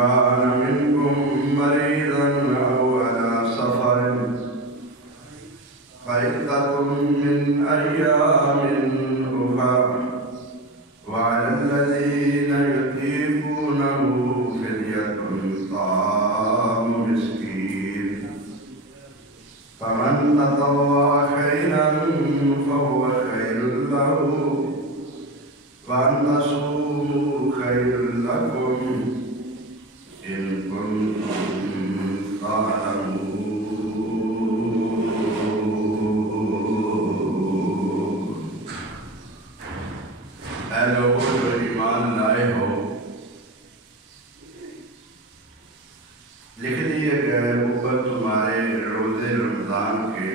كان منكم مريضا أو على سفر فعدة من أيام أخر وعلى الذين يطيقونه فدية طعام مسكين فمن تطوع خيرا فهو خير له وأن تصوموا خير لكم إن كنتم تعلمون۔ اے لوگوں جو ایمان لائے ہو، لکھ دیے گئے اوپر تمہارے روزے رمضان کے،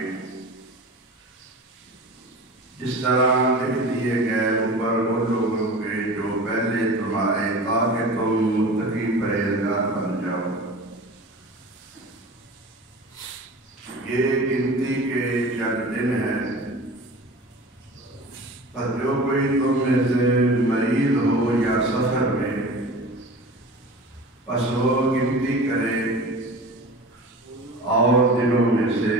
جس طرح لکھ دیے گئے اوپر ان لوگوں کے جو پہلے تمہارے، تاکہ تم متقی پرہیزگار بن جاؤ۔ یہ گنتی کے چند دن ہیں، پر جو کوئی تم میں سے مریض ہو یا سفر میں، بس وہ گنتی کرے اور دنوں میں سے،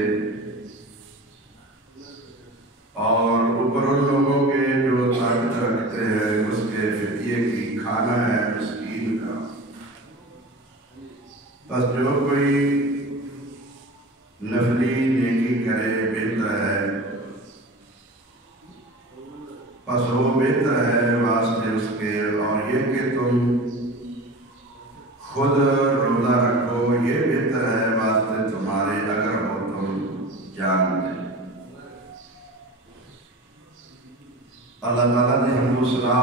اور اوپر ان لوگوں کے جو طاقت رکھتے ہیں اس کے فدیے کی کھانا ہے مسکین کا۔ بس جو کوئی نفلی نیکی کرے بہتر ہے، بس وہ بہتر ہے واسطے اس کے، اور یہ کہ تم خود روزہ رکھو یہ بہتر ہے واسطے تمہارے، اگر ہو تم جانتے۔ اللہ تعالیٰ نے حمد و ثنا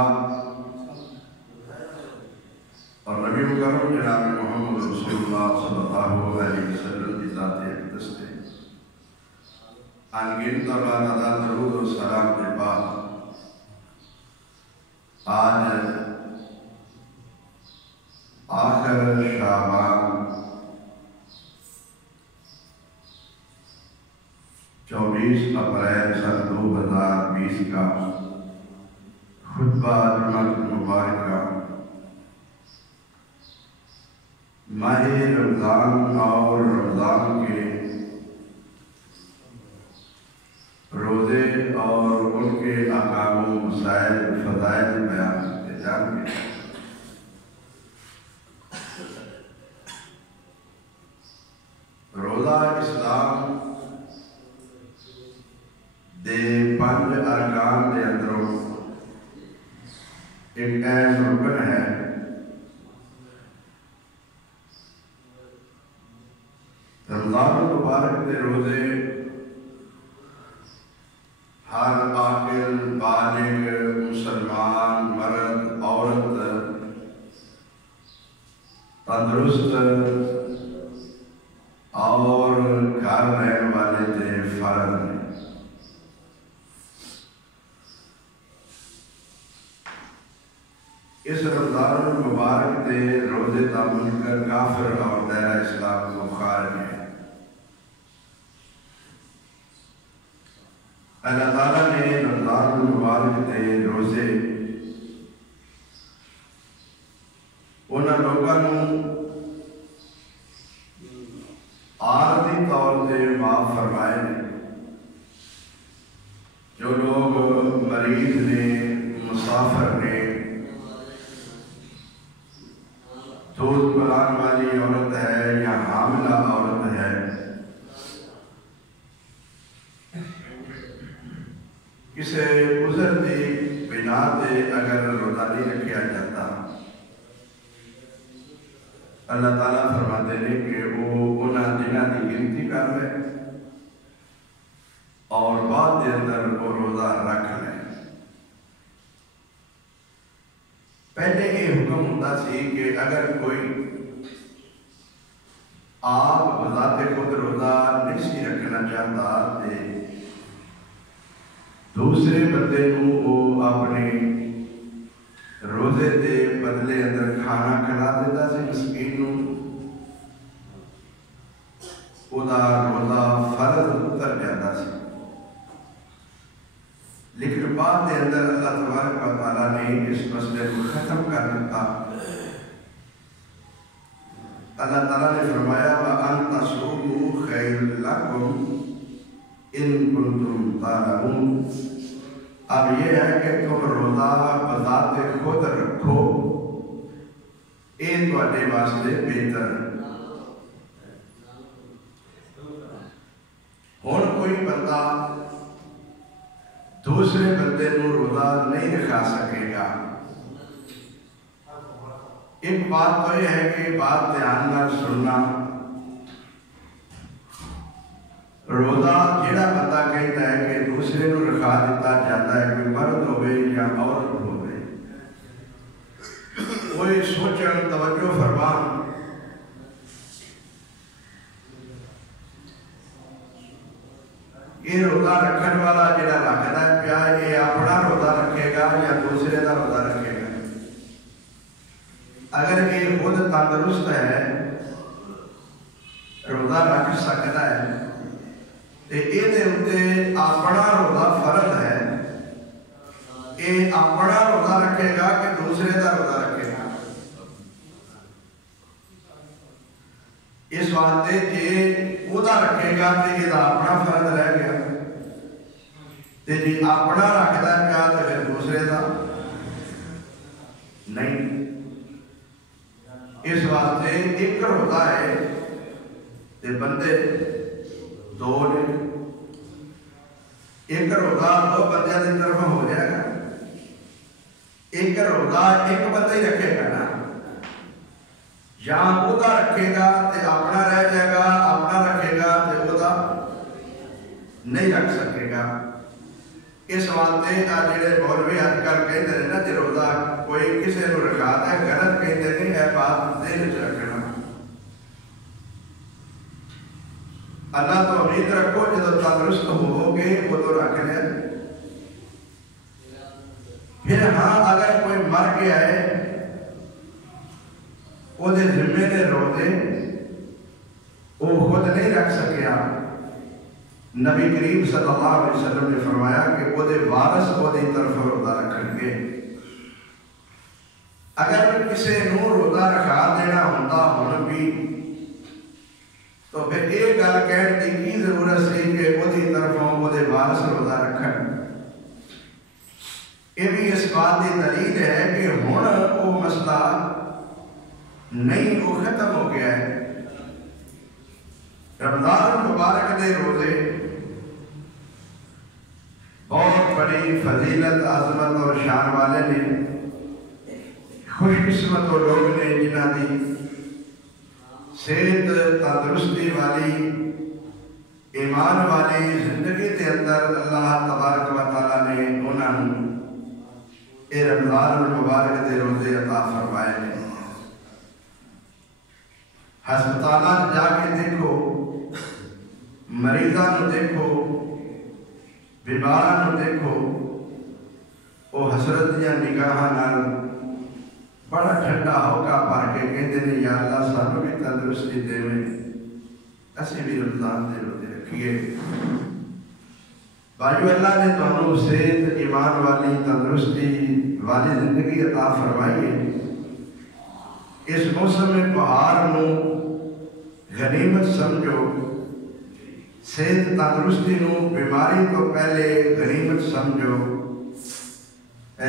اور نبی مکرم جناب محمد رسول اللہ صلی اللہ علیہ وسلم کی ذات اقدس سے انگنت اور لاتعداد درود و سلام کے بعد آج آخر شعبان 24 اپریل سن 2020 کا خطبہ جمعہ مبارکہ ماہ رمضان اور رمضان کے روزے اور ان کے احکام و مسائل فضائل بیان کرتے جان کے روزہ اسلام دے 5 ارکان دے اندروں ایک اہم رکن ہے۔ رمضان المبارک کے روزے ہر عاقل بالغ مسلمان مرد عورت تندرست اور گھر رہنے والے تھے فرض ہیں۔ اس رمضان المبارک کے روزے کا منکر کافر اور دائرہ اسلام کو خارج ہے۔ اللہ تعالیٰ نے رمضان المبارک کے روزے ان لوگوں عارضی طور سے معاف فرمائے جو لوگ مریض نے، مسافر نے، دودھ پلان والی عورت ہے یا حاملہ عورت ہے، کسی عذر کی بنا سے اگر روزہ نہیں رکھا جاتا، اللہ تعالیٰ فرماتے ہیں کہ وہ انہاں دنوں کی گنتی کر لے اور بعد کے اندر وہ روزہ رکھ لیں۔ پہلے یہ حکم ہوتا سی کہ اگر کوئی آپ بذات خود روزہ نہیں سی رکھنا چاہتا تو دوسرے بندے کو وہ اپنے روزے دے بدلے اندر کھانا کھلا دیتا سی مسکین نو، اودا روزہ فرض اتر جاتا سی۔ لیکن بعد کے اندر اللہ تبارک و تعالیٰ نے اس مسئلے کو ختم کر دیتا اللہ تعالیٰ نے فرمایا وَأَن تَصُومُوا خَيْرٌ لَكُمْ إِن كُنتُمْ تَعْلَمُونَ۔ اب یہ ہے کہ تم روزہ بذات خود رکھو، یہ تواڈے واسطے بہتر ہے۔ ہن کوئی بندہ دوسرے بندے نو روزہ نہیں رکھا سکے گا۔ ایک بات تو یہ ہے کہ بات دھیان نال سننا، روزہ جڑا بندہ کہتا ہے کہ دوسرے نو رکھا دیتا جاتا ہے، کوئی مرد ہوئے یا عورت ہوئے، کوئی سوچن توجہ فرمان یہ روزہ رکھن والا جڑا رکھتا ہے پیا یہ اپنا روزہ رکھے گا یا دوسرے کا روزہ رکھے گا۔ اگر یہ خود تندرست ہے روزہ رکھ سکتا ہے تو یہ اپنا روزہ فرض ہے، یہ اپنا روزہ رکھے گا کہ دوسرے کا روزہ رکھے گا۔ اس واسطے جی وہ رکھے گا تو یہ اپنا فرض رہ گیا، جی اپنا رکھتا پیا تو پھر دوسرے کا نہیں۔ اس واسطے ایک روزہ ہے تے بندے دو نے، ایک روزہ دو بندے کی طرف ہو جائے گا، ایک روزہ ایک بندہ ہی رکھے گا نا، یا وہ رکھے گا تے اپنا رہ جائے گا، اپنا رکھے گا تے وہ نہیں رکھ سکے گا۔ اس واسطے جڑے مولوی اج کل کہتے ہیں نا جی روزہ کوئی کسی کو رکھاتا ہے غلط کہتے نہیں، یہ بات ذہن چ رکھنا۔ اللہ تو امید رکھو جب تندرست ہو گے وہ تو رکھ لیں، پھر ہاں اگر کوئی مر گیا ہے وہ ذمے نے روزے وہ خود نہیں رکھ سکیا، نبی کریم صلی اللہ علیہ وسلم نے فرمایا کہ وہ وارث وہ طرف روزہ رکھن گے۔ اگر کسی نو روزہ رکھا دینا ہوتا ہن بھی تو پھر یہ گل کہنے کی کی ضرورت سی کہ وہ طرفوں وہ وارث روزہ رکھن۔ یہ بھی اس بات کی دلیل ہے کہ ہن وہ مسئلہ نہیں، وہ ختم ہو گیا ہے۔ رمضان المبارک دے روزے بہت بڑی فضیلت، عظمت اور شان والے نے، خوش قسمت وہ لوگ نے جنہ دی صحت تندرستی والی ایمان والی زندگی کے اندر اللہ تبارک و تعالیٰ نے انہوں اے رمضان المبارک دے روزے عطا فرمائے ہیں۔ ہسپتالات جا کے دیکھو، مریضاں نو دیکھو، بیماراں نو دیکھو، وہ حسرت دیا نگاہاں نال بڑا ٹھنڈا ہوکا بھر کے کہتے ہیں یا اللہ سانو بھی تندرستی دے میں، اسی بھی رمضان دے روزے رکھیے۔ بھائیو اللہ نے تمہیں صحت ایمان والی تندرستی والی زندگی عطا فرمائی ہے۔ اس موسم بہار نو غنیمت سمجھو، صحت تندرستی نو بیماری تو پہلے غنیمت سمجھو،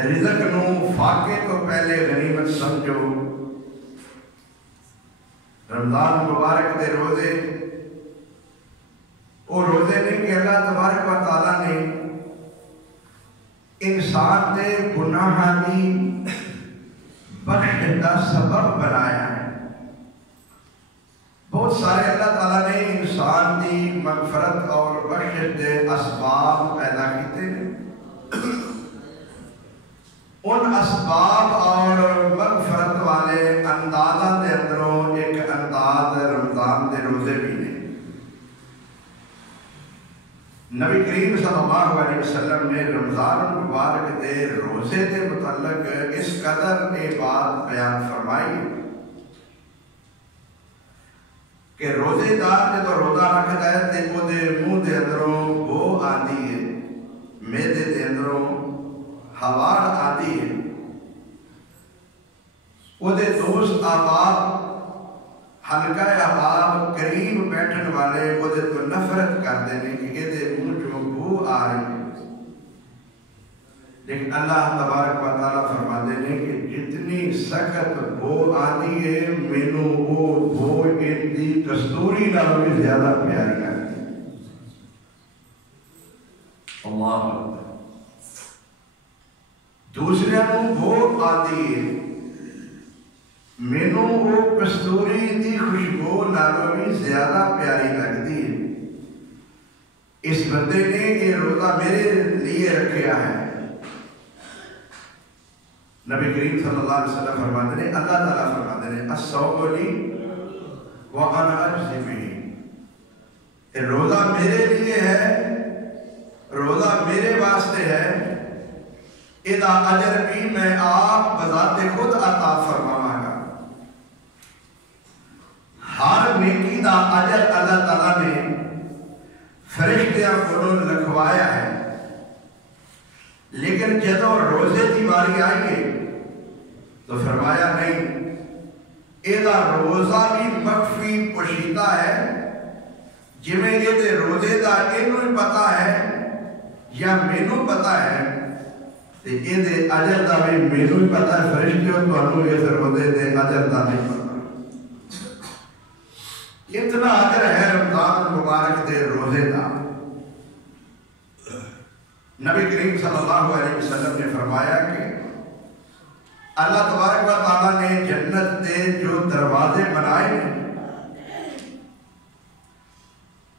رزق نو فاقے تو پہلے غنیمت سمجھو۔ رمضان مبارک دے روزے وہ روزے نہیں کہ اللہ تبارک و تعالیٰ نے انسان دے گناہاں دی بخشش کا سبب بنایا ہے۔ بہت سارے اللہ تعالیٰ نے انسان دی مغفرت اور بخشش دے اسباب پیدا کیتے ہیں۔ ان اسباب اور مغفرت والے اندازہ دے اندروں ایک انداز رمضان دے روزے بھی نے۔ نبی کریم صلی اللہ علیہ وسلم نے رمضان المبارک دے روزے دے متعلق اس قدر یہ بات بیان فرمائی کہ روزے دار جب روزہ رکھتا ہے تو وہ منہ دے اندروں بو آتی ہے، میدے دے اندروں ہوا آتی ہے، وہ دوست احباب حلقہ احباب قریب بیٹھن والے وہ تو نفرت کرتے ہیں کہ یہ منہ چوں بو آ رہی ہے، لیکن اللہ تبارک و تعالیٰ فرماتے ہیں کہ جتنی سخت بو آتی ہے مینوں وہ بو ان دی کستوری نال بھی زیادہ پیاری لگتی ہے۔ اللہ اکبر۔ دوسرے نوں بو آتی ہے مینوں وہ کستوری دی خوشبو نالوں بھی زیادہ پیاری لگتی ہے۔ اس بندے نے یہ روزہ میرے لیے رکھا ہے۔ نبی کریم صلی اللہ علیہ وسلم فرماتے ہیں، اللہ تعالیٰ فرماتے ہیں الصوم لی وانا اجزی بہ، روزہ میرے لیے ہے، روزہ میرے واسطے ہے، ادا اجر بھی میں آپ بذات خود عطا فرماواں گا۔ ہر نیکی دا اجر اللہ تعالیٰ نے فرشتیاں کو لکھوایا ہے، لیکن جدوں روزے دی باری آئی ہے تو فرمایا نہیں، ایدہ روزہ بھی مخفی پوشیدہ ہے، جویں یہ دے روزے دا انہوں پتا ہے یا مینوں پتا ہے، تے یہ دے اجر دا بھی مینوں پتا ہے، فرشتیوں تو انہوں یہ روزے دے اجر دا نہیں پتا۔ اتنا اجر ہے رمضان مبارک دے روزے دا۔ نبی کریم صلی اللہ علیہ وسلم نے فرمایا کہ اللہ تبارک و تعالیٰ نے جنت دے جو دروازے بنائے ہیں،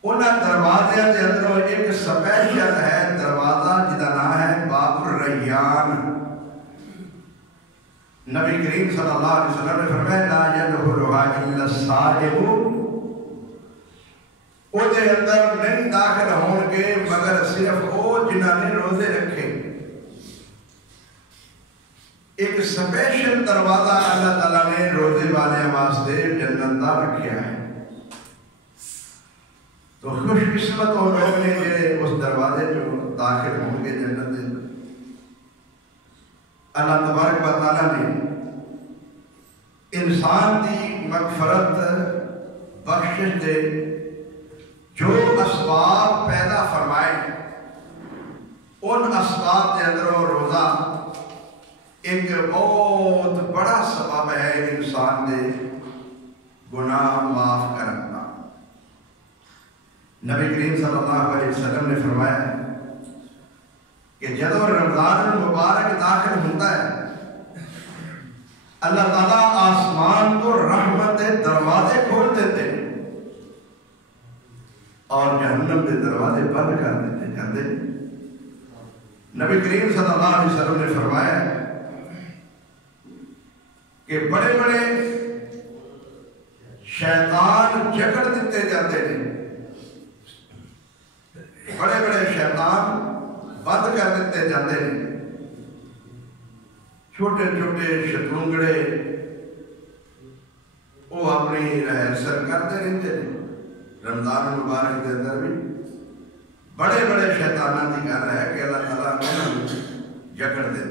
انہاں دروازے کے اندروں ایک سپیشل ہے دروازہ جدا نام ہے باب الریان۔ نبی کریم صلی اللہ علیہ وسلم نے فرمایا لا يدخلها الا الصائم، وہ دے اندر نہیں داخل ہون کے مگر صرف وہ جنہاں نے روزے رکھے۔ ایک سپیشل دروازہ اللہ تعالیٰ نے روزے والے واسطے جنت دا رکھیا ہے۔ تو خوش قسمت وہ لوگ نے جڑے اس دروازے جو داخل ہوں گے جنت دے۔ اللہ تبارک و تعالیٰ نے انسان دی مغفرت بخشش دے جو اسباب پیدا فرمائے، ان اسباب کے اندر روزہ ایک بہت بڑا سبب ہے انسان دے گناہ معاف کرنا۔ نبی کریم صلی اللہ علیہ وسلم نے فرمایا کہ جب رمضان المبارک داخل ہوتا ہے، اللہ تعالیٰ آسمان کو رحمت کے دروازے کھول دیتے ہیں اور جہنم کے دروازے بند کر دیتے جاتے ہیں۔ نبی کریم صلی اللہ علیہ وسلم نے فرمایا کہ بڑے بڑے شیطان جکڑ دیتے جاتے ہیں، بڑے بڑے شیطان بند کر دیتے جاتے ہیں، چھوٹے چھوٹے شترونگڑے وہ اپنی رہسر کرتے رہتے ہیں۔ رمضان المبارک کے اندر بھی بڑے بڑے شیطانوں کی گل ہے کہ اللہ تعالیٰ نے جکڑ دے۔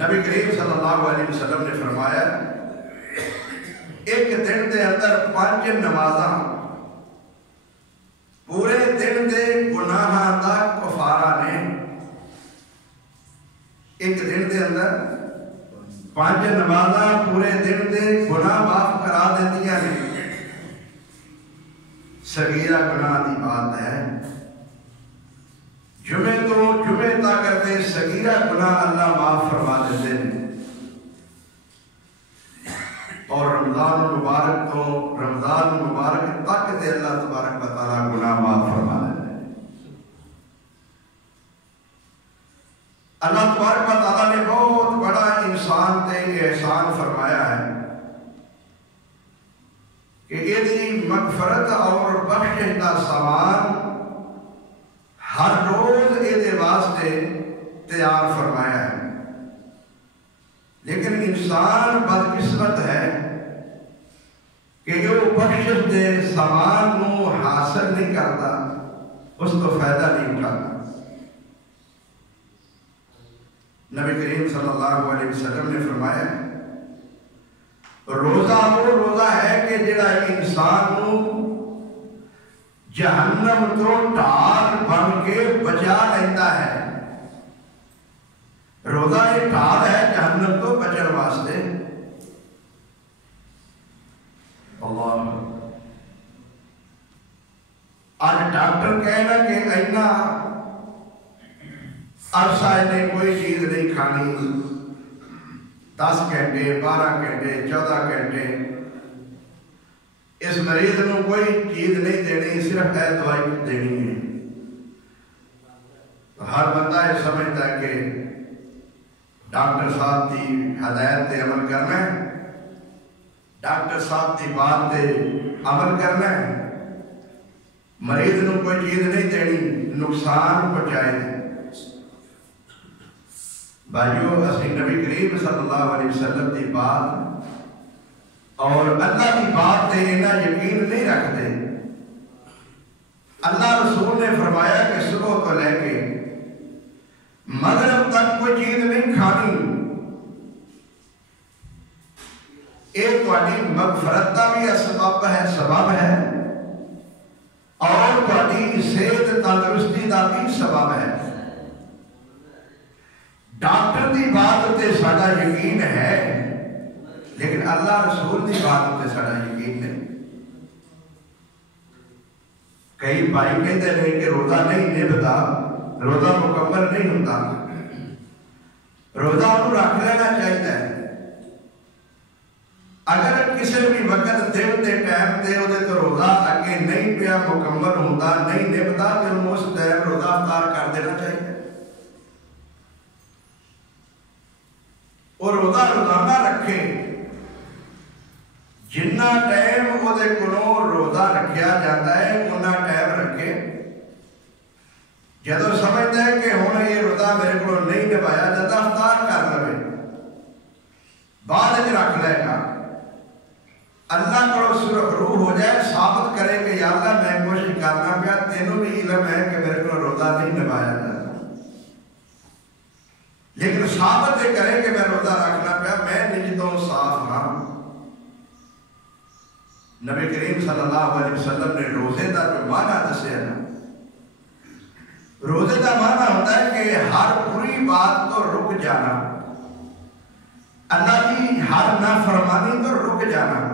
نبی کریم صلی اللہ علیہ وسلم نے فرمایا ایک دن دے اندر 5 نمازاں پورے دن دے گناہاں دا کفارہ نے، ایک دن دے اندر 5 نمازاں پورے دن دے گناہ معاف کرا دیتی ہیں۔ صغیرہ گناہ دی بات ہے، جمعے تو جمعے تک کرتے صغیرہ گناہ اللہ معاف فرما دیتے ہیں، اور رمضان مبارک تو رمضان مبارک تک دے اللہ تبارک و تعالیٰ گناہ معاف فرما دیتے ہیں۔ اللہ تبارک و تعالیٰ نے بہت بڑا انسان تے احسان فرمایا ہے کہ یہ مغفرت اور بخشش کا سامان ہر روز یہ واسطے تیار فرمایا ہے، لیکن انسان بدقسمت ہے کہ جو بخشش دے سامان نو حاصل نہیں کرتا، اس کو فائدہ نہیں اٹھاتا۔ نبی کریم صلی اللہ علیہ وسلم نے فرمایا روزہ وہ روزہ ہے کہ جڑا انسان نو جہنم تو ڈھال بن کے بچا لینا ہے. روزہ یہ ڈھال ہے جہنم تو بچن واسطے. اللہ آج ڈاکٹر کہنا کہ اینا عرصہ نے کوئی چیز نہیں کھانی, 10 گھنٹے 12 گھنٹے 14 گھنٹے اس مریض نو کوئی چیز نہیں دینی, صرف دوائی دینی ہے. ہر بندہ یہ سمجھتا ہے کہ ڈاکٹر صاحب کی ہدایت تے عمل کرنا ہے, ڈاکٹر صاحب کی بات تے عمل کرنا ہے, مریض نو کوئی چیز نہیں دینی, نقصان پہنچائے. بھائیو اسی نبی کریم صلی اللہ علیہ وسلم کی بات اور اللہ کی بات تے اتنا یقین نہیں رکھتے. اللہ رسول نے فرمایا کہ صبح کو لے کے مغرب تک کوئی چیز نہیں کھانی. یہ تہاڈی مغفرت کا بھی سبب ہے اور تہاڈی صحت تندرستی کا بھی سبب ہے. ڈاکٹر کی بات تے ساڈا یقین ہے لیکن اللہ رسول کی بات تے ساڈا یقین نہیں. کئی بھائی کہتے ہیں کہ روزہ نہیں نبھتا, روزہ مکمل نہیں ہوتا. روزہ انہوں رکھ لینا چاہیے. اگر کسی بھی وقت دن کے ٹائم تے وہ روزہ اگے نہیں پیا مکمل ہوتا, نہیں نبھتا, پھر اس ٹائم روزہ افطار کر دینا چاہیے. اور روزہ روزانہ رکھے, جنہ ٹائم وہ روزہ رکھیا جاتا ہے انہ ٹائم رکھے. جدو سمجھتا ہے کہ ہوں یہ روزہ میرے کو نہیں نبھایا جاتا, افطار کر لے, بعد رکھ لے گا. اللہ کو روح ہو جائے, ثابت کرے کہ یا اللہ میں کوشش کرنا پیا, تینوں بھی علم ہے کہ میرے کو روزہ نہیں نبھایا جاتا, لیکن ثابت کرے کہ میں روزہ رکھنا پیا, میں نجتوں صاف ہاں. نبی کریم صلی اللہ علیہ وسلم نے روزے کا جو معنی دسیا نا, روزے کا معنی ہوتا ہے کہ ہر بری بات تو رک جانا, اللہ کی ہر نافرمانی تو رک جانا.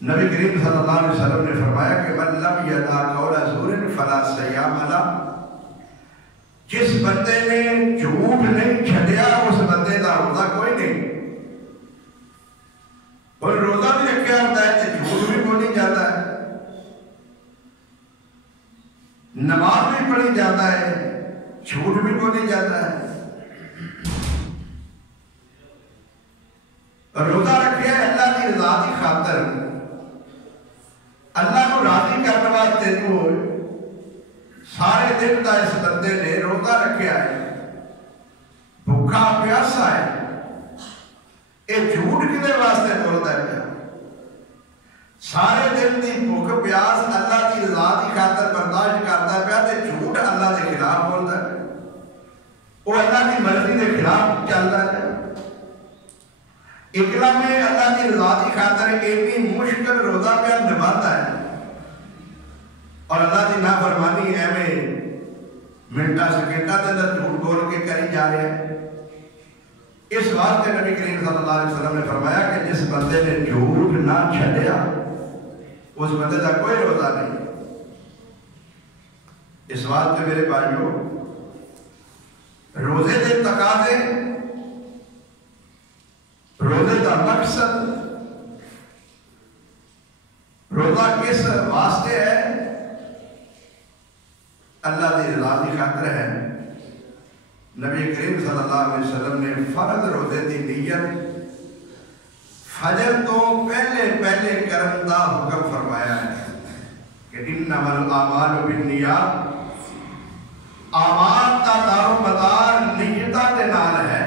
نبی کریم صلی اللہ علیہ وسلم نے فرمایا کہ من لم یدع قول زور فلا صیام لہ. جس بندے نے جھوٹ نہیں چھڈیا اس بندے کا روزہ کوئی نہیں. اور روزہ بھی رکھا ہوتا ہے تو جھوٹ بھی بولی جاتا ہے, نماز بھی پڑھی جاتا ہے, جھوٹ بھی بولی جاتا ہے. اور روزہ رکھے اللہ کی رضا کی خاطر, اللہ کو راضی کرنے واسطے تو سارے دن کا اس بندے نے روزہ رکھا ہے, بھوکا پیاسا ہے. یہ جھوٹ کدے واسطے بولتا ہے پیا؟ سارے دن کی بھوک پیاس اللہ کی رضا کی خاطر برداشت کرتا پیا, تے جھوٹ اللہ کے خلاف بولتا ہے, وہ اللہ کی مرضی کے خلاف چلتا ہے. اکلا میں اللہ کی رضا کی خاطر اتنی مشکل روزہ پہ نبھاتا ہے اور اللہ کی نافرمانی ایویں منٹا سیکنڈا کے اندر جھوٹ بول کے کری جا رہے ہیں. اس واسطے نبی کریم صلی اللہ علیہ وسلم نے فرمایا کہ جس بندے نے جھوٹ نہ چھڈیا اس بندے کا کوئی روزہ نہیں. اس واسطے میرے بھائیوں, روزے کے تقاضے, روزے کا مقصد, روزہ کس واسطے ہے؟ اللہ کی رضا کی خاطر ہے. نبی کریم صلی اللہ علیہ وسلم نے فرض روزے کی نیت فجر تو پہلے کرن کا حکم فرمایا ہے کہ انما الاعمال بالنیات, اعمال کا دار و مدار نیتاں دے نال ہے.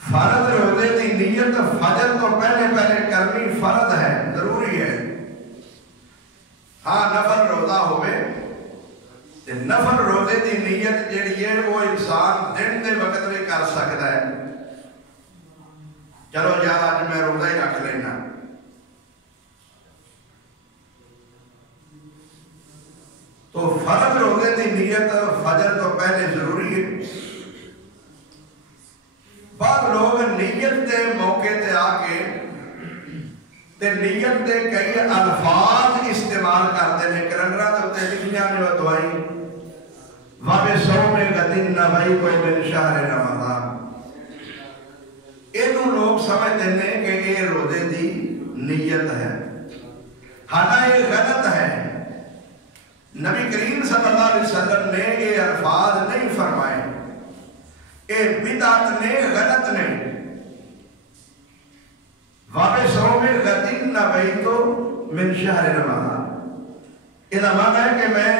فرض روزے کی نیت فجر تو پہلے کرنی فرض ہے, ضروری ہے. ہاں نفل روزہ ہوئے نفل روزے کی نیت جیڑی ہے وہ انسان دن کے وقت بھی کر سکتا ہے. چلو یار اج میں روزہ ہی رکھ لینا. تو فرض روزے کی نیت فجر تو پہلے ضروری ہے. بعض لوگ نیت کے موقع تے آ کے تے نیت کے کئی الفاظ استعمال کرتے ہیں. کیلنڈر کے اتنے لکھیاں نے وہ دعائیں وَبِصَوْمِ غَدٍ نَوَيْتُ مِنْ شَهْرِ رَمَضَانَ. یہ لوگ سمجھتے ہیں کہ یہ روزے کی نیت ہے. حالانکہ یہ غلط ہے. نبی کریم صلی اللہ علیہ وسلم نے یہ الفاظ نہیں فرمائے. یہ بدعت نے، غلط نے. وَبِصَوْمِ غَدٍ نَوَيْتُ مِنْ شَهْرِ رَمَضَانَ. یہ معنی ہے کہ میں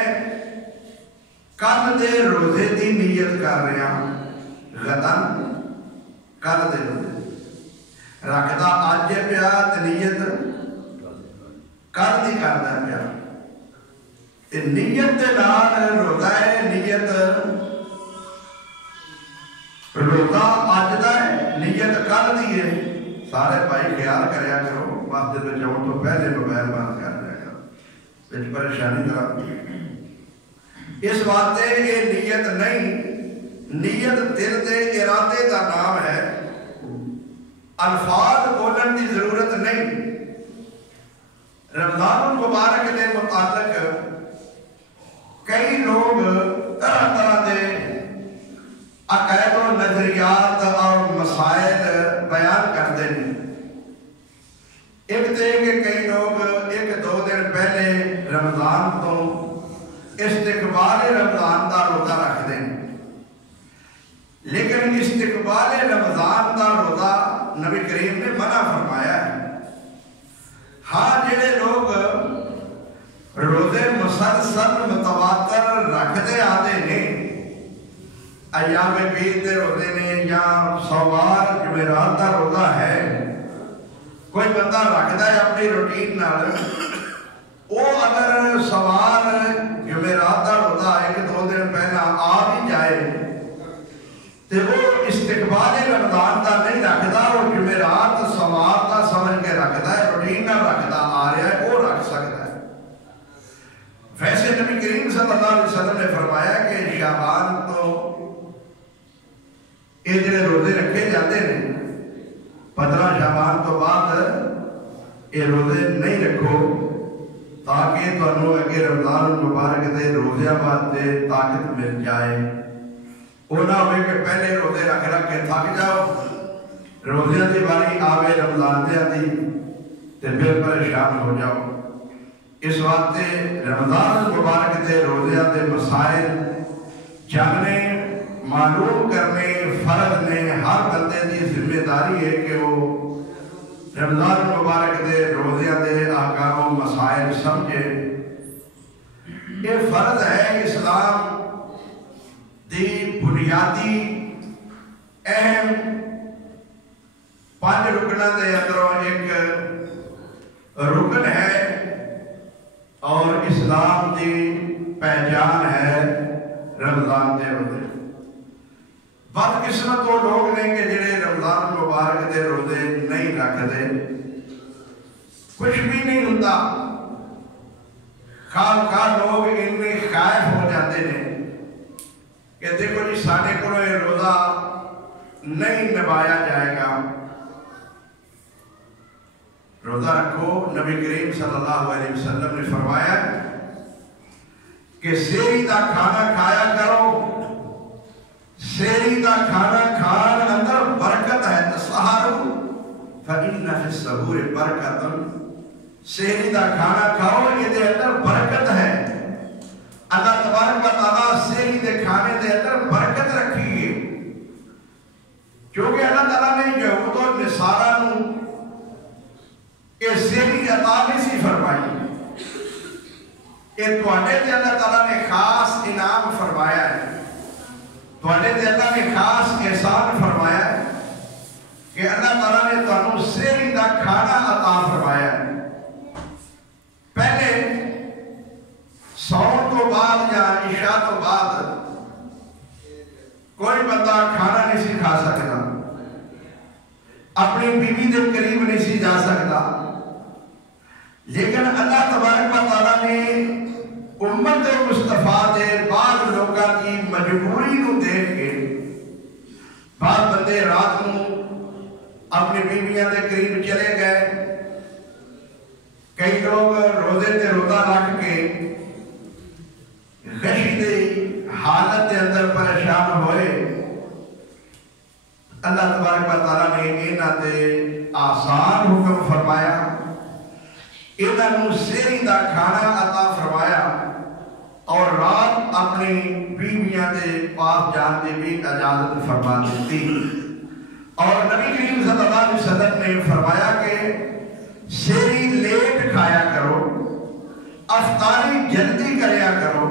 کل دے روزے کی نیت کر رہا ہوں. غدن کل دے روزے رکھتا اج پیا تے نیت کل دی کردا پیا. تے نیت دے نال روزہ ہے. نیت روزہ اج دا ہے، نیت کل دی ہے. سارے بھائی خیال کریا کرو مسجد میں جاؤ تو پہلے موبائل بند کر دیا کرو، وچ پریشانی نہ. اس واسطے یہ نیت نہیں. نیت دل دے ارادے کا نام ہے. الفاظ بولن کی ضرورت نہیں. رمضان المبارک کے متعلق کئی لوگ طرح طرح کے عقائد و نظریات اور مسائل بیان کرتے ہیں. ایک تو کہ کئی لوگ ایک دو دن پہلے رمضان تو استقبال رمضان کا روزہ رکھتے ہیں. لیکن استقبال رمضان کا روزہ نبی کریم نے منع فرمایا ہے. ہاں جڑے لوگ روزے مسلسل متواتر رکھتے آتے ہیں، ایام بیت دے روزے نے یا سوار جمعرات کا روزہ ہے، کوئی بندہ رکھتا ہے اپنی روٹین نال، وہ اگر سوار جمعرات کا روزہ ایک دو دن پہلا آ بھی جائے تو وہ استقبال رمضان کا نہیں رکھتا. وہ جمعرات سوار کا سمجھ کے رکھتا ہے، روٹین نہ رکھتا آ رہا ہے، وہ رکھ سکتا ہے. ویسے نبی کریم صلی اللہ علیہ وسلم نے فرمایا کہ شعبان تو یہ جڑے روزے رکھے جاتے ہیں 15 شعبان تو بعد یہ روزے نہیں رکھو تاکہ تمہیں اگے رمضان المبارک دے روزے واسطے طاقت مل جائے. وہ نہ ہوئے کہ پہلے روزے رکھ رکھ کے تھک جاؤ، روزے کی باری آوے رمضان دی تے پھر پریشان ہو جاؤ. اس واسطے رمضان المبارک دے روزے دے مسائل جاننے معلوم کرنے فرض نے. ہر بندے کی ذمہ داری ہے کہ وہ رمضان المبارک دے روزے دے احکام و مسائل سمجھے. یہ فرض ہے اسلام دی بنیادی اہم 5 رکنوں دے اندروں ایک رکن ہے اور اسلام دی پہچان ہے رمضان دے روزے. بدقسمت وہ لوگ نے کہ جڑے رمضان مبارک دے روزے نہیں رکھتے. کچھ بھی نہیں ہوتا. خواہ لوگ ان میں خائف ہو جاتے ہیں کہ دیکھو جی ساڑھے کو یہ روزہ نہیں نبھایا جائے گا. روزہ رکھو. نبی کریم صلی اللہ علیہ وسلم نے فرمایا کہ سحری کا کھانا کھایا کرو. سحری کا کھانا کھان اندر برکت ہے. تسحروا فإن فی السحور برکۃ. سحری کا کھانا کھاؤ، یہ دے اندر برکت ہے. اللہ تبارک و تعالیٰ سحری دے کھانے دے اندر برکت رکھی ہے. کیونکہ اللہ تعالیٰ نے یہود و نصارہ نو یہ سحری عطا نہیں سی فرمائی. یہ تواڈے تے اللہ تعالیٰ نے خاص انعام فرمایا ہے. تواڈے تے اللہ نے خاص احسان فرمایا ہے کہ اللہ تعالیٰ نے تانوں سحری دا کھانا عطا فرمایا ہے. پہلے سحر تو بعد یا عشاء کوئی بندہ کھانا نہیں سی کھا سکتا، اپنی بیوی کے قریب نہیں سی جا سکتا، لیکن اللہ تبارک و تعالیٰ نے امت مصطفیٰ دے بعض لوگوں کی مجبوری نو دیکھ کے بعض بندے رات نو اپنی بیویاں دے قریب چلے گئے، کئی لوگ روزے تے روزہ رکھ کے غشی دی حالت دے اندر پریشان ہوئے۔ اللہ تبارک و تعالیٰ نے انہاں تے آسان حکم فرمایا، انہاں نو سحری دا کھانا عطا فرمایا اور رات اپنی بیویاں دے پاس جان دی بھی اجازت فرما دیتی۔ اور نبی کریم صلی اللہ علیہ وسلم نے فرمایا کہ سحری لیٹ کھایا کرو، افطاری جلدی کریا کرو،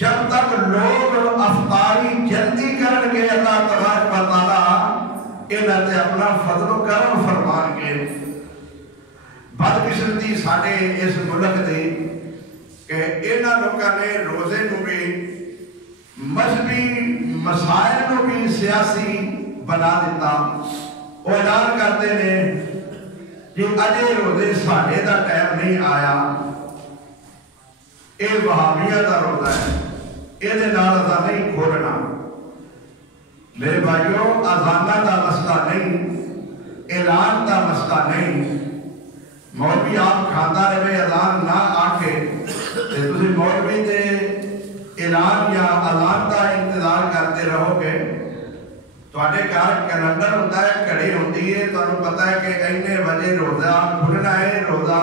جب تک لوگ افطاری جلدی کرن گے اللہ تبارک و تعالیٰ انہاں تے اپنا فضل و کرم فرمان گے۔ بدقسمتی ساڈے اس ملک دی کہ انہاں لوگوں نے روزے نو بھی مذہبی مسائل نو بھی سیاسی بنا دیتا۔ وہ اعلان کرتے ہیں کہ اجے روزے ساڈے دا ٹائم نہیں آیا، اے وہابیاں دا روزہ ہے، یہ نال اذان نہیں کھولنا۔ میرے بھائیوں، اذانہ دا مسئلہ نہیں، اعلان دا مسئلہ نہیں۔ مولوی آپ کھانا رہے اذان نہ آکے تسی مولوی دے اعلان یا اذان دا انتظار کرتے رہو گے، تواڈے گھر کیلنڈر ہوتا ہے، گھڑی ہوتی ہے، تانوں پتہ ہے کہ اینے بجے روزہ کھلنا ہے، روزہ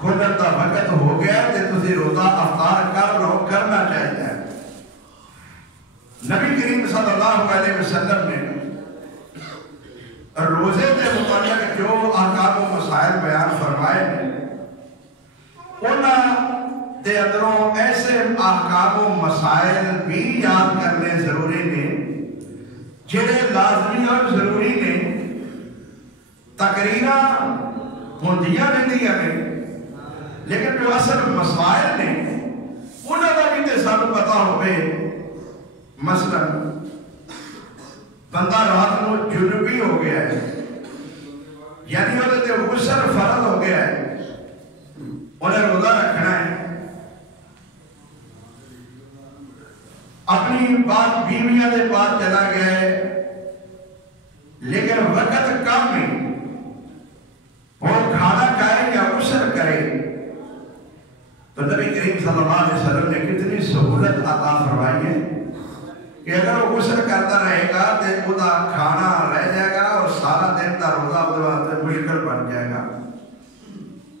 کھلن دا وقت ہو گیا تے تسی روزہ افطار کر لو، کرنا چاہیے۔ نبی کریم صلی اللہ علیہ وسلم نے روزے کے متعلق جو احکام و مسائل بیان فرمائے ہیں، انہاں دے اندروں ایسے احکام و مسائل بھی یاد کرنے ضروری نے جنہیں لازمی اور ضروری نے۔ تقریراں ہوندیاں رہندیاں نے، لیکن جو اصل مسائل نے انہاں دا بھی تے سانوں پتہ ہوئے۔ مثلا بندہ رات نو جنوبی ہو گیا ہے، یعنی وہ تے غسل فرض ہو گیا ہے، انہیں روزہ رکھنا ہے، اپنی بات بیویاں دے پاس چلا گیا ہے، لیکن وقت کم ہے، وہ کھانا کھائے یا غسل کرے، تو نبی کریم صلی اللہ علیہ وسلم نے کتنی سہولت عطا فرمائی ہے کہ اگر وہ غسل کرتا رہے گا تو وہ کھانا رہ جائے گا اور سارا دن کا روزہ مشکل بن جائے گا۔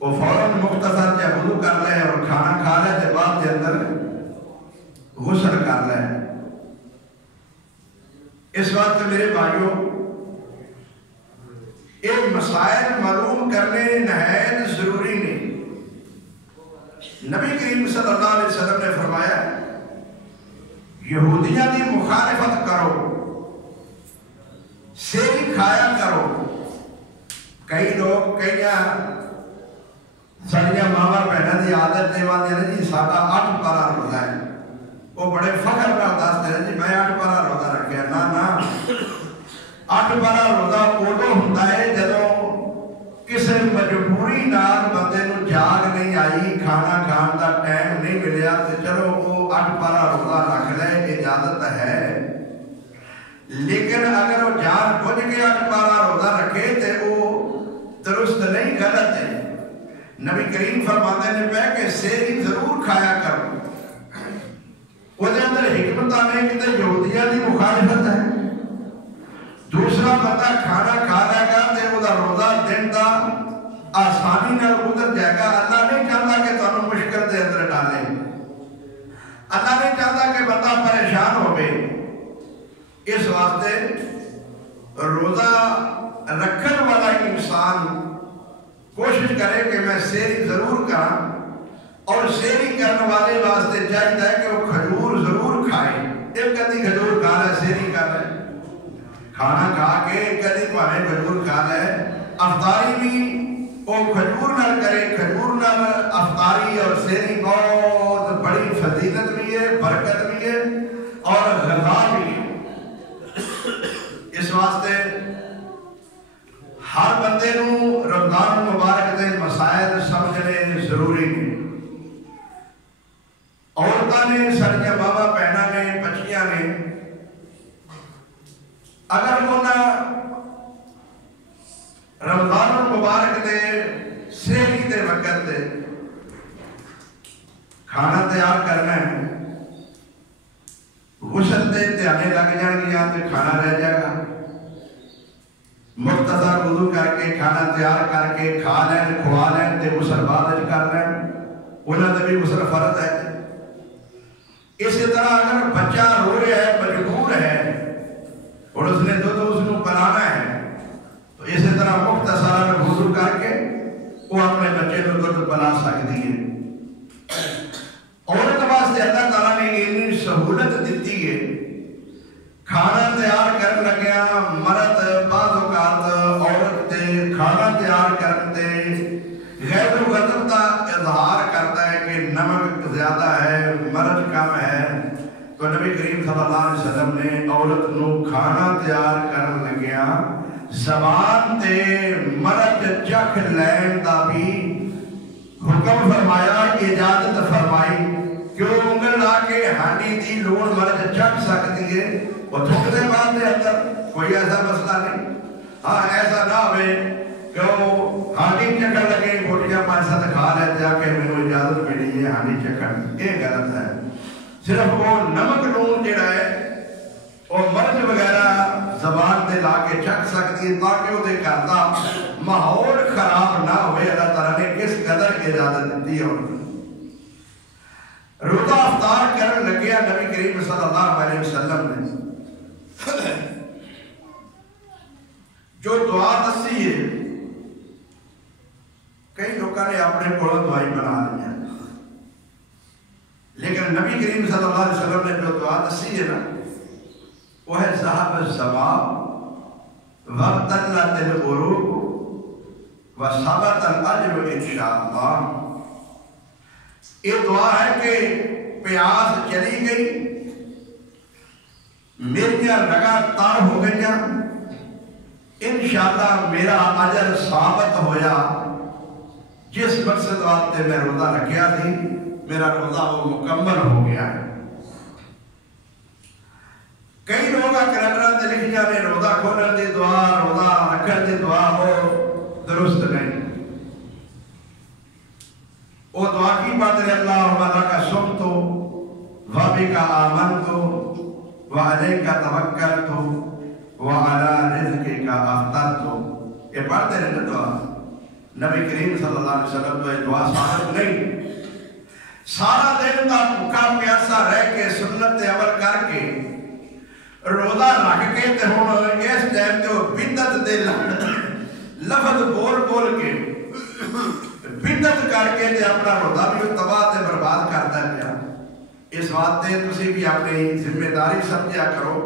وہ فوراً مختصر یا وضو کر لے اور کھانا کھا لے تو بعد کے اندر غسل کر لے۔ اس وقت میرے بھائیوں، ایک مسائل معلوم کرنے نہایت ضروری نہیں۔ نبی کریم صلی اللہ علیہ وسلم نے فرمایا یہودیاں دی مخالفت کرو، سحری کھایا کرو۔ کئی لوگ کئیاں ساڑیاں ماما بہنوں کی عادت دیوانے نے جی ساڈا 8 پارا روزہ ہے، وہ بڑے فخر نال دستے ہیں جی میں 8 پارا روزہ رکھیا۔ نہ 8 پارا روزہ ادو ہوندا ہے جدوں کسی مجبوری نال بندے نو جاگ نہیں آئی، کھانا کھان دا ٹائم نہیں ملیا تو چلو وہ 8 پارا روزہ رکھ لے، اجازت ہے۔ لیکن اگر وہ جان بوجھ کے 8 پارا روزہ رکھے تو وہ درست نہیں، غلط ہے۔ نبی کریم فرماتے ہیں پہ کہ سحری ضرور کھایا کرو۔ وہ اندر حکمت آنے کہ یہودیاں دی مخالفت ہے۔ دوسرا بندہ کھانا کھا لے گا تو وہ روزہ دن کا آسانی نال گزر جائے گا۔ اللہ نہیں چاہتا کہ تمہیں مشکل دے اندر ڈالے، اللہ نہیں چاہتا کہ بندہ پریشان ہوئے۔ اس واسطے روزہ رکھن والا انسان کوشش کرے کہ میں سحری ضرور کرا، اور سحری کرنے والے واسطے چاہیے کہ وہ کھجور ضرور کھائے۔ ایک کدی کھجور کھا لے، سحری کر لے، کھانا کھا کے کدی پانے کھجور کھا لے۔ افطاری بھی وہ کھجور نال کرے، کھجور نال افطاری اور سحری بہت بڑی فضیلت بھی ہے، برکت بھی ہے اور غذا بھی ہے۔ واسطے ہر بندے نوں رمضان مبارک دے مسائل سمجھنے ضروری ہیں. عورتاں نے ساڈیاں ماواں بہناں نے بچیاں نے اگر انہاں رمضان المبارک دے سحری دے وقت دے کھانا تیار کرنا ہے غسل دے دھیانے لگ جان گیا تو کھانا رہ جائے گا. مختصر وضو کر کے کھانا تیار کر کے کھا لین کھوا لین تے غسل بعد کر لین انہاں دا بھی غسل فرض ہے. اسی طرح اگر بچہ رو رہا ہے مجبور ہے اور اس نے دودھ اس کو پلانا ہے تو اسی طرح مختصر وضو کر کے وہ اپنے بچے کو دودھ پلا سکتی ہے. عورت واسطے اللہ تعالیٰ نے اتنی سہولت دیتی ہے کھانا تیار کرن لگیا مرد بعض اوقات عورت تے کھانا تیار کرتے غیر غضب کا اظہار کرتا ہے کہ نمک زیادہ ہے مرچ کم ہے تو نبی کریم صلی اللہ علیہ وسلم نے عورت نو کھانا تیار کرن لگیا زبان تے مرچ چکھ لین دا بھی حکم فرمایا اجازت فرمائی کیوں انگل لا کے ہانڈی دی لون مرچ چکھ سکتی ہے وہ تھوڑے بعد دے اندر کوئی ایسا مسئلہ نہیں. ہاں ایسا نہ ہوئے کہ وہ ہانڈی چکر لگے گوٹیاں 5-7 کھا لیتے آ کے میں اجازت ملی ہے ہانڈی چکر یہ غلط ہے. صرف وہ نمک نون جڑا ہے وہ مرچ وغیرہ زبان دے لا کے چکھ سکتی ہے تاکہ وہ دے کرتا ماحول خراب نہ ہوئے. اللہ تعالیٰ نے کس قدر اجازت دیتی ہے. روزہ افطار کرن لگیا نبی کریم صلی اللہ علیہ وسلم نے جو دعا دسی ہے کئی لوگوں نے اپنے کو دعائی بنا لیا لیکن نبی کریم صلی اللہ علیہ وسلم نے جو دعا دسی ہے نا وہ ہے ذهب الزمان وابتلت العروق وثبت الاجر انشاءاللہ. یہ دعا ہے کہ پیاس چلی گئی میری رگاں تار ہو گئی انشاءاللہ میرا اجر ثابت ہویا جس مقصد واسطے میں روزہ رکھیا تھی میرا روزہ وہ مکمل ہو گیا ہے. کئی لوگ کیلنڈر تے لکھ جانے روزہ کھولن دی دعا روزہ رکھن دی دعا ہو درست نہیں. وہ دعا کی بات ہے اللہم لک صمت وبک آمنت وعلیک توکلت وعلی رزقک افطرت. یہ پڑھتے رہتے دعا نبی کریم صلی اللہ علیہ وسلم تو یہ دعا ثابت نہیں. سارا دن کا بھوکا پیاسا رہ کے سنت عمل کر کے روزہ رکھ کے تے ہن اس ٹائم تے بدعت دے لفظ بول بول کے بدعت کر کے تے اپنا روزہ بھی تباہ تے برباد کرتا ہے. اس واسطے تسی بھی اپنی ذمہ داری سمجھا کرو.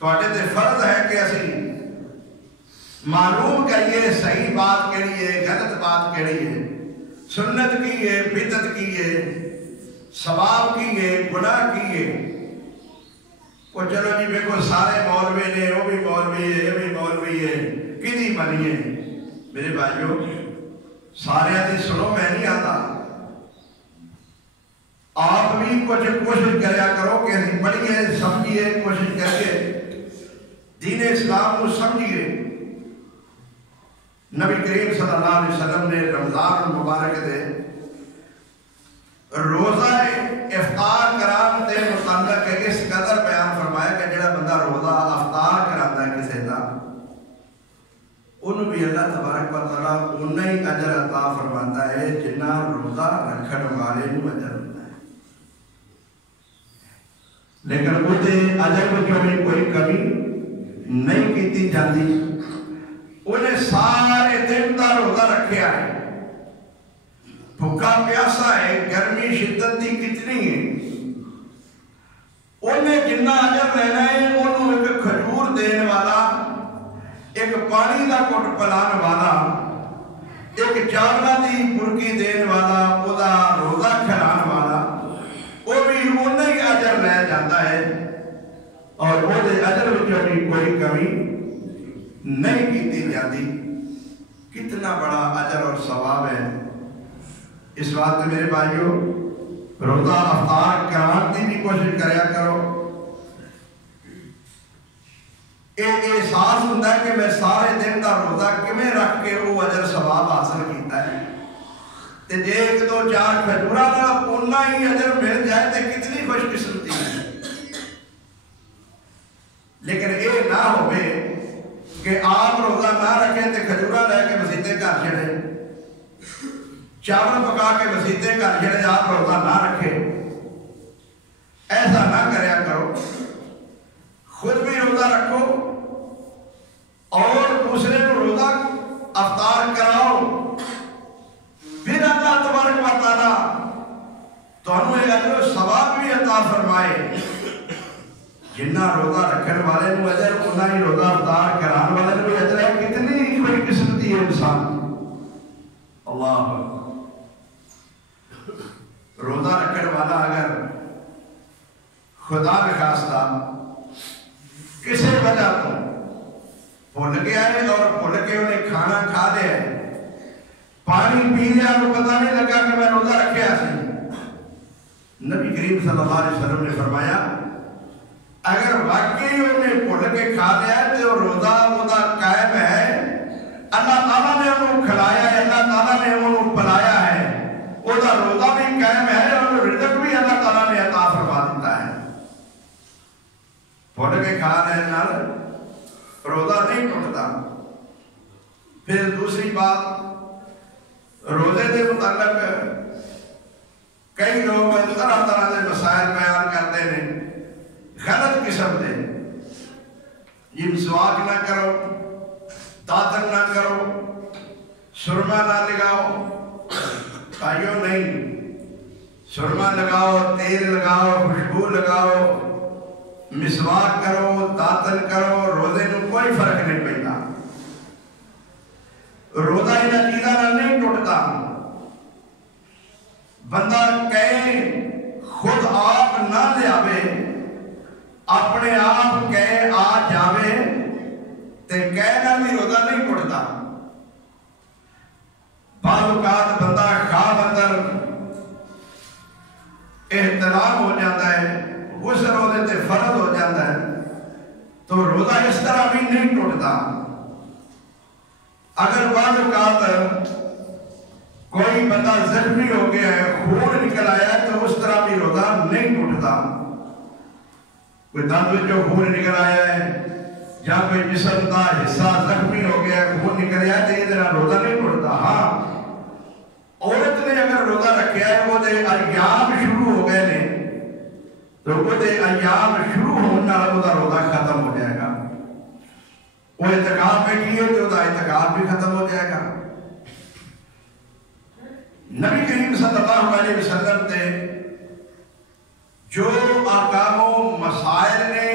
تواڈے تے فرض ہے کہ اسی معلوم کریے صحیح بات کیڑی ہے غلط بات کیڑی ہے سنت کی ہے بدعت کی ہے ثواب کی ہے گناہ کی ہے. وہ چلو جی دیکھو سارے مولوی نے وہ بھی مولوی ہے یہ بھی مولوی ہے کدی منیے. میرے بھائیو سارے دی سنو میں نہیں آتا. آپ بھی کچھ کوشش کریا کرو کہ ہم پڑھیے سمجھیے کوشش کر کے دین اسلام کو سمجھیے. نبی کریم صلی اللہ علیہ وسلم نے رمضان المبارک دے روزہ افطار کران دے متعلق اس قدر بیان فرمایا کہ جڑا بندہ روزہ افطار کراتا ہے کسی دا انہوں بھی اللہ تبارک و تعالیٰ انہی ہی اجر عطا فرماتا ہے جنہ روزہ رکھن والے نو اجر ہوتا ہے. لیکن اسے اجر وچوں بھی کوئی کمی نہیں کیتی جاتی. انہیں سارے دن دا روزہ رکھیا ہے بھوکا پیاسا ہے گرمی شدت دی کتنی ہے انہیں جنہ اجر لینا ہے انہوں ایک کھجور دین والا ایک پانی دا کٹ پلان والا ایک چاولا دی مرکی دین والا وہ دا روزہ کھلان والا وہ بھی انہیں ہی اجر لے جاتا ہے اور وہ اجر وچوں بھی کوئی کمی نہیں کی جاتی. کتنا بڑا اجر اور ثواب ہے. اس واسطے میرے بھائیوں روزہ افطار کران کی بھی کوشش کریا کرو. یہ احساس ہوتا ہے کہ میں سارے دن کا روزہ کیویں رکھ کے وہ اجر ثواب حاصل کیتا ہے. تے جے 1-2-4 کھجوراں نال اُنہ ہی اجر مل جائے تے کتنی خوش قسمتی ہے. لیکن یہ نہ ہوئے کہ آپ روزہ نہ رکھیں تے کھجوراں لے کے مسیتے گھر چڑھے, چاول پکا کے مسیتے گھر چڑھے, آپ روزہ نہ رکھے. ایسا نہ کریا کرو. خود بھی روزہ رکھو اور دوسرے کو روزہ افطار کراؤ. پھر اللہ تبارک و تعالیٰ تمہیں ایک اجر و ثواب بھی عطا فرمائے. جنہ روزہ رکھنے والے نو اجر انہاں ہی روزہ افطار کران والے نو بھی اجر ہے. کتنی خوش قسمتی ہے انسان. اللہ روزہ رکھنے والا اگر خدا نخواستہ کسی وجہ تو بھول گیا ہے اور بھول کے انہیں کھانا کھا لیا ہے, پانی پی لیا تو پتہ نہیں لگا کہ میں روزہ رکھیا سی. نبی کریم صلی اللہ علیہ وسلم نے فرمایا اگر واقعی انہیں بھول کے کھا لیا ہے تو روزہ وہ قائم ہے. اللہ تعالیٰ نے انہوں کھلایا ہے, اللہ تعالیٰ نے انہوں پلایا ہے, وہ روزہ بھی قائم ہے اور رزق بھی اللہ تعالیٰ نے عطا فرما دیتا ہے. بھول کے کھا لینے روزہ نہیں ٹوٹتا. پھر دوسری بات روزے کے متعلق کئی لوگ طرح طرح کے مسائل بیان کرتے ہیں غلط قسم دے. یہ مسواک نہ کرو, داتن نہ کرو, سرما نہ لگاؤ. بھائیو نہیں, سرما لگاؤ, تیل لگاؤ, خوشبو لگاؤ, مسواک کرو, داتن کرو, روزے نو کوئی فرق نہیں پڑتا. روزہ انہاں چیزاں نال نہیں ٹوٹتا. بندہ کہے خود آپ نہ لیاوے, اپنے آپ کہے آ جاوے تے کہنا بھی روزہ نہیں ٹوٹتا. بعض اوقات بندہ خواب اندر احترام ہو جاتا ہے, غسل روزے تے فرض ہو جاتا ہے, تو روزہ اس طرح بھی نہیں ٹوٹتا. اگر بعض اوقات کوئی بندہ زخمی ہو گیا ہے, خون نکل آیا تو اس طرح بھی روزہ نہیں ٹوٹتا. کوئی دانت جو خون نکل آیا ہے یا کوئی جسم کا حصہ زخمی ہو گیا ہے, خون نکل آیا تو یہ روزہ نہیں ٹوٹتا. ہاں عورت نے اگر روزہ رکھا ہے, وہ دے ایام شروع ہو گئے نے, تو وہ دے ایام شروع ہونا وہ روزہ ختم ہو جائے گا. وہ اعتکاف میں کیے تو وہ اعتکاف بھی ختم ہو جائے گا. نبی کریم صلی اللہ علیہ وسلم تے جو احکام و مسائل نے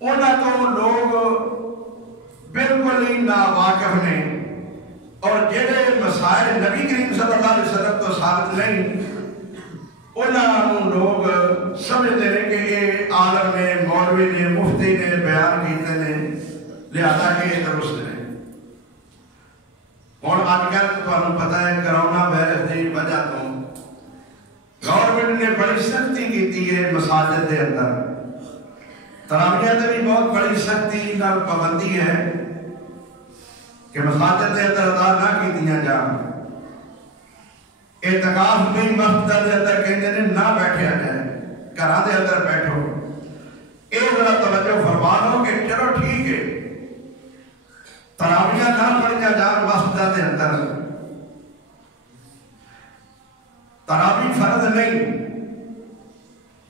انہاں تو لوگ بالکل ہی ناواقف نے, اور جڑے مسائل نبی کریم صلی اللہ علیہ وسلم تو ثابت نہیں انہاں لوگ سمجھتے ہیں کہ یہ عالم نے, مولوی نے, مفتی نے بیان کیتے نے, لہذا کہ یہ درست ہے. اور آج کل تمہیں پتہ ہے کرونا وائرس کی وجہ تو گورنمنٹ نے بڑی سختی کی ہے مساجد کے اندر. تراویح تے بھی بہت بڑی سختی نال پابندی ہے کہ مساجد کے اندر ادا نہ کی جان. اعتکاف بھی مسجد کے اندر کہتے ہیں نہ بیٹھیا جائے, گھراں دے اندر بیٹھو. یہ ذرا توجہ فرما لو کہ چلو ٹھیک ہے تراویح نہ پڑھیا جان مسجد کے اندر, تراویح فرض نہیں.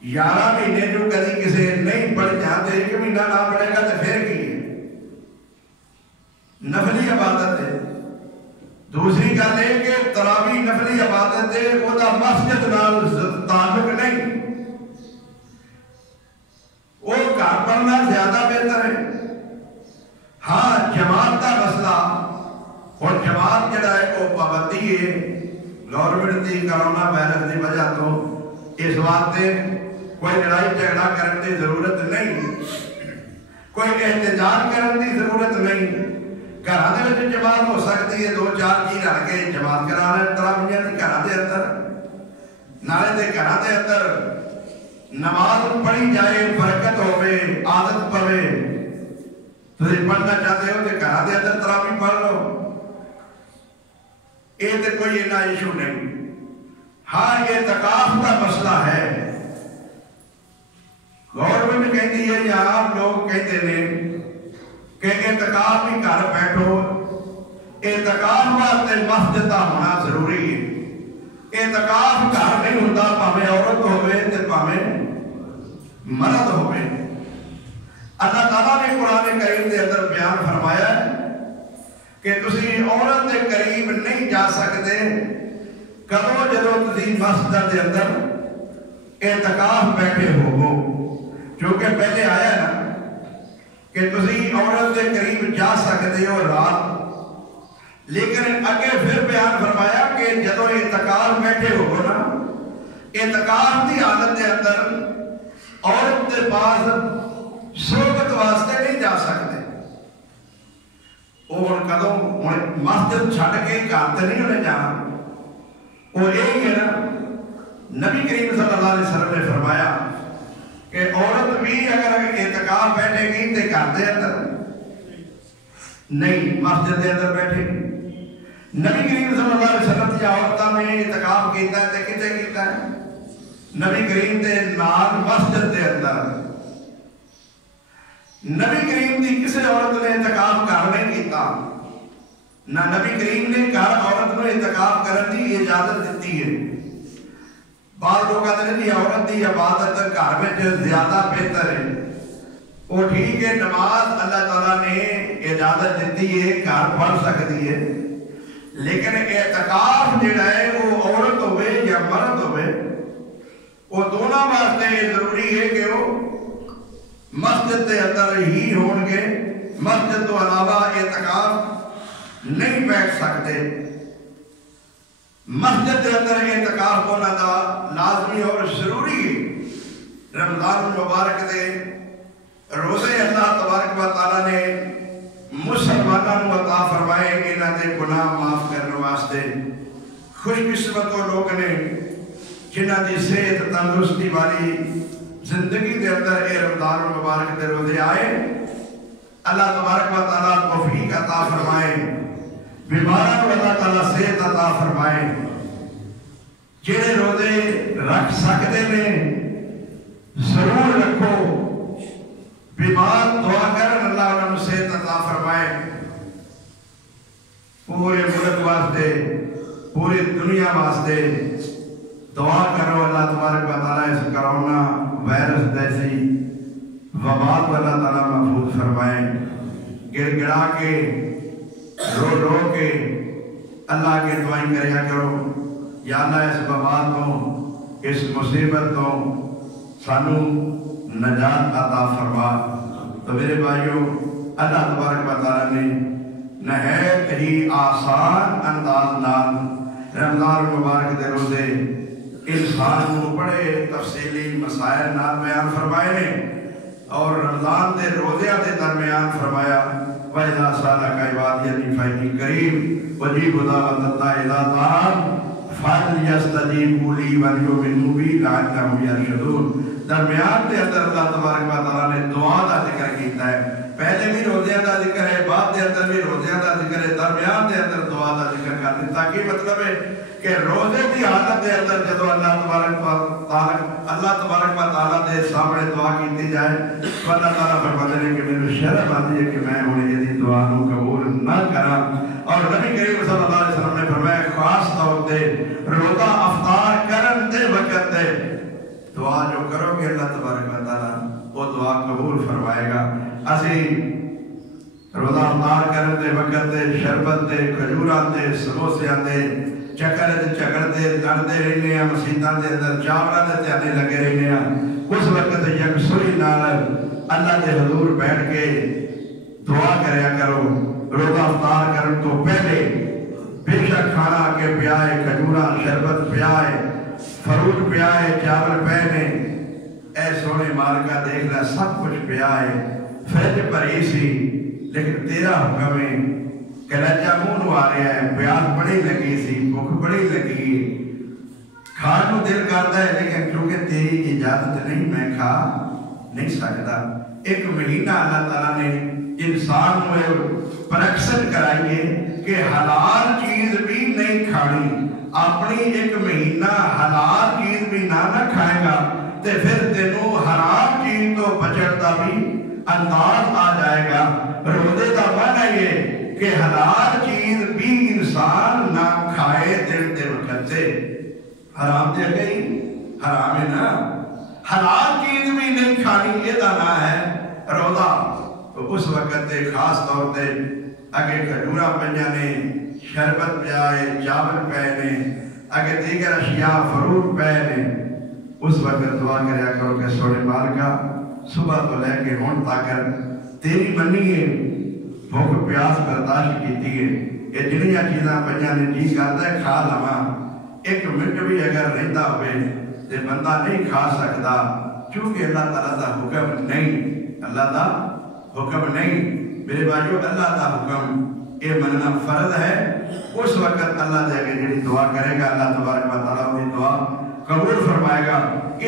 11 مہینے جو کدی کسی نہیں پڑھ جاتے, ایک مہینہ نہ پڑھے گا تو پھر کی ہے, نفلی عبادت ہے. دوسری گل ہے کہ تراویح نفلی عبادت ہے, وہ مسجد نال تعلق نہیں, وہ گھر پڑھنا زیادہ بہتر ہے. ہاں جماعت کا مسئلہ اور جماعت جڑا ہے وہ پابندی ہے گورنمنٹ کی کرونا وائرس کی وجہ تو. اس واسطے کوئی لڑائی جھگڑا کرنے کی ضرورت نہیں، کوئی احتجاج کرنے کی ضرورت نہیں۔ گھراں دے وچ جماعت ہو سکتی ہے، 2-4 جی رل کے جماعت کرا لین تراویحاں دی گھراں دے اندر، نالے دے گھراں دے اندر نماز پڑھی جائے، برکت ہوے، عادت پوے۔ تسی پڑھنا چاہتے ہو کہ گھراں دے اندر تراویح پڑھ لو، یہ تے کوئی اتنا ایشو نہیں۔ ہاں اعتکاف کا مسئلہ ہے، گورنمنٹ کہتی ہے یا عام لوگ کہتے ہیں کہ اعتکاف بھی گھر بیٹھو، اعتکاف واسطے مسجد کا ہونا ضروری ہے۔ اعتکاف گھر نہیں ہوتا، پاویں عورت ہوئے تے پاویں مرد ہوئے۔ اللہ تعالیٰ نے قرآن کریم کے اندر بیان فرمایا کہ تسی عورت کے قریب نہیں جا سکتے کدو جدو تسی مسجد کے اندر اعتکاف بیٹھے ہو، کیونکہ پہلے آیا نا کہ تسی عورت کے قریب جا سکتے ہو رات، لیکن اگے پھر بیان فرمایا کہ جدو اعتکاف بیٹھے ہو نا، اعتکاف کی حالت کے اندر عورت کے پاس صحبت واسطے نہیں جا سکتے۔ وہ کدوں مسجد چھڈ کے گھر تے نہیں انہیں جانا، وہ یہی ہے نا، نبی کریم صلی اللہ علیہ وسلم نے فرمایا کہ عورت بھی اگر اعتکاف بیٹھے گی تو گھر دے اندر نہیں، مسجد دے اندر بیٹھے گی۔ نبی کریم صلی اللہ علیہ وسلم کی عورتوں نے اعتکاف کیتا ہے تے کتے کیتا ہے؟ نبی کریم دے نال مسجد دے اندر۔ نبی کریم دی کسی عورت نے اعتکاف گھر نہیں کیتا، نہ نبی کریم نے گھر عورت کو اعتکاف کرنے کی اجازت دیتی ہے۔ بعض لوگ کہتے ہیں کہ عورت کی عبادت گھر میں زیادہ بہتر ہے، وہ ٹھیک ہے، نماز اللہ تعالیٰ نے اجازت دیتی ہے، گھر پڑھ سکتی ہے، لیکن اعتکاف جڑا ہے وہ عورت ہوئے یا مرد ہوئے، وہ دونوں واسطے ضروری ہے کہ وہ مسجد کے اندر ہی ہون گے، مسجد تو علاوہ اعتکاف نہیں بیٹھ سکتے۔ مسجد کے اندر اعتکاف ہونا دا لازمی اور ضروری ہے۔ رمضان المبارک دے روزے اللہ تبارک و تعالیٰ نے مسلمانوں عطا فرمائے انہاں دے گناہ معاف کرنے واسطے۔ خوش قسمت وہ لوگ نے جنہاں دی صحت تندرستی والی زندگی دے اندر اے رمضان المبارک دے روزے آئے، اللہ تبارک و تعالیٰ توفیق عطا فرمائے، بیماروں کو اللہ تعالیٰ صحت عطا فرمائے۔ جنہیں روزے رکھ سکتے ہیں ضرور رکھو، بیمار دعا کرن اللہ انہوں نے صحت عطا فرمائے۔ پورے ملک واسطے، پوری دنیا واسطے دعا کرو اللہ تبارک و تعالیٰ اس کرونا وائرس جیسی وبا کو اللہ تعالیٰ محفوظ فرمائے۔ گر گڑا کے رو رو کے اللہ کے دعائیں کریا کرو، یا اللہ اس وبا تو، اس مصیبت تو سانو نجات عطا فرما۔ تو میرے بھائیوں، اللہ تبارک و تعالیٰ نے نہایت ہی آسان انداز نال رمضان المبارک دے روزے انسان کو بڑے تفصیلی مسائل نال بیان فرمائے نے، اور رمضان دے روزے دے درمیان فرمایا وَإِذَا سَأَلَكَ عِبَادِي عَنِّي فَإِنِّي قَرِيبٌ أُجِيبُ دَعْوَةَ الدَّاعِ إِذَا دَعَانِ فَلْيَسْتَجِيبُوا لِي وَلْيُؤْمِنُوا بِي لَعَلَّهُمْ يَرْشُدُونَ۔ درمیان دے اندر اللہ تبارک و تعالیٰ نے دعا دا ذکر کیتا ہے، پہلے بھی روزیاں دا ذکر ہے، بعد دے اندر بھی روزیاں دا ذکر ہے، درمیان دے اندر دعا دا ذکر کر دیتا۔ کی مطلب ہے کہ روزے کی حالت دے اندر جدو اللہ تبارک و تعالیٰ دے سامنے دعا کیتی جائے تو اللہ تعالیٰ فرماتے ہیں کہ میرے شرم آتی ہے کہ میں انہیں یہ دعا کو قبول نہ کرا۔ اور نبی کریم صلی اللہ علیہ وسلم نے فرمایا خاص طور پہ روزہ افطار کرن دے وقت دے دعا جو کرو گے اللہ تبارک و تعالیٰ وہ دعا قبول فرمائے گا۔ اسی روزہ افطار کرن دے وقت دے شربت دے، کھجوران دے، سموسیاں دے، چکر دے لڑتے رہنے ہیں، مسیطان دے اندر چاوڑا دے تیانے لگے رہنے ہیں۔ اس وقت یکسوئی نال اللہ دے حضور بیٹھ کے دعا کریا کرو۔ روزہ افطار کرن تو پہلے بے شک کھانا کے پیائے، کھجورا شربت پیائے، فروٹ پیائے، چاول پہنے، اے سونے مالکا دیکھ لے سب کچھ پیا ہے، فرج بھری سی، لیکن تیرا حکم ہے کلچا منہ نو آ رہا ہے، پیاس بڑی لگی سی، بھوک بڑی لگی، کھان کو دل کرتا ہے، لیکن کیونکہ تیری اجازت نہیں میں کھا نہیں سکتا۔ ایک مہینہ اللہ تعالیٰ نے انسان میں پرکشن کرائیے کہ حلال چیز بھی نہیں کھانی، اپنی ایک مہینہ حلال چیز بھی نہ کھائے گا تے پھر تینوں حرام چیز تو بچڑتا بھی انداز آ جائے گا۔ روزے کا معنی یہ کہ حلال چیز بھی انسان نہ کھائے دل دے وقت سے، حرام دے گئی حرام ہے نا، حلال چیز بھی نہیں کھانی، یہ دانا ہے روزہ۔ تو اس وقت خاص طور پہ اگے کھجورا پنجا نے، شربت پیائے، چاول پے نے، اگے دیگر اشیاء فروٹ پے نے، اس وقت دعا کریا کرو کہ سونے مالکا صبح تو لے کے ہون تاکر تیری منی ہے، بھوک پیاس برداشت کیتی ہے، یہ جنیاں چیزاں پنجا نے جی کرتا ہے کھا لما، ایک منٹ بھی اگر رہتا ہوئے تے بندہ نہیں کھا سکتا، چونکہ اللہ تعالیٰ دا حکم نہیں، اللہ دا حکم نہیں۔ میرے بھائیو اللہ دا حکم یہ مننا فرض ہے۔ اس وقت اللہ دے کے جڑی دعا کرے گا اللہ تبارک و تعالیٰ اپنی دعا قبول فرمائے گا۔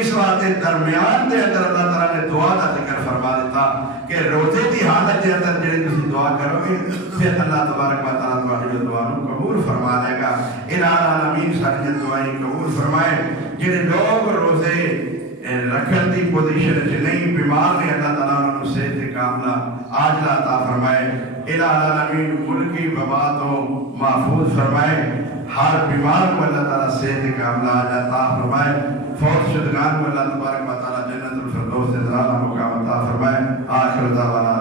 اس واسطے درمیان دے اندر اللہ تعالیٰ نے دعا کا ذکر فرما دیتا کہ روزے کی حالت دے اندر جڑی تسی دعا کرو گے پھر اللہ تبارک و تعالیٰ تمہاری دعا نو قبول فرما لے گا۔ الہ العالمین ساری دعائیں قبول فرمائے۔ جڑے لوگ روزے رکھن دی پوزیشن وچ نہیں، بیمار نے، اللہ تعالیٰ انہوں نے صحت کاملہ عاجلہ عطا فرمائے۔ الہ العالمین ملکی وبا تو محفوظ فرمائے، ہر بیمار کو اللہ تعالیٰ صحت کاملہ عاجلہ عطا فرمائے، فوت شدگان کو اللہ تبارک و تعالیٰ جنت الفردوس سے ذرا مقام عطا فرمائے۔ آخر دعوانا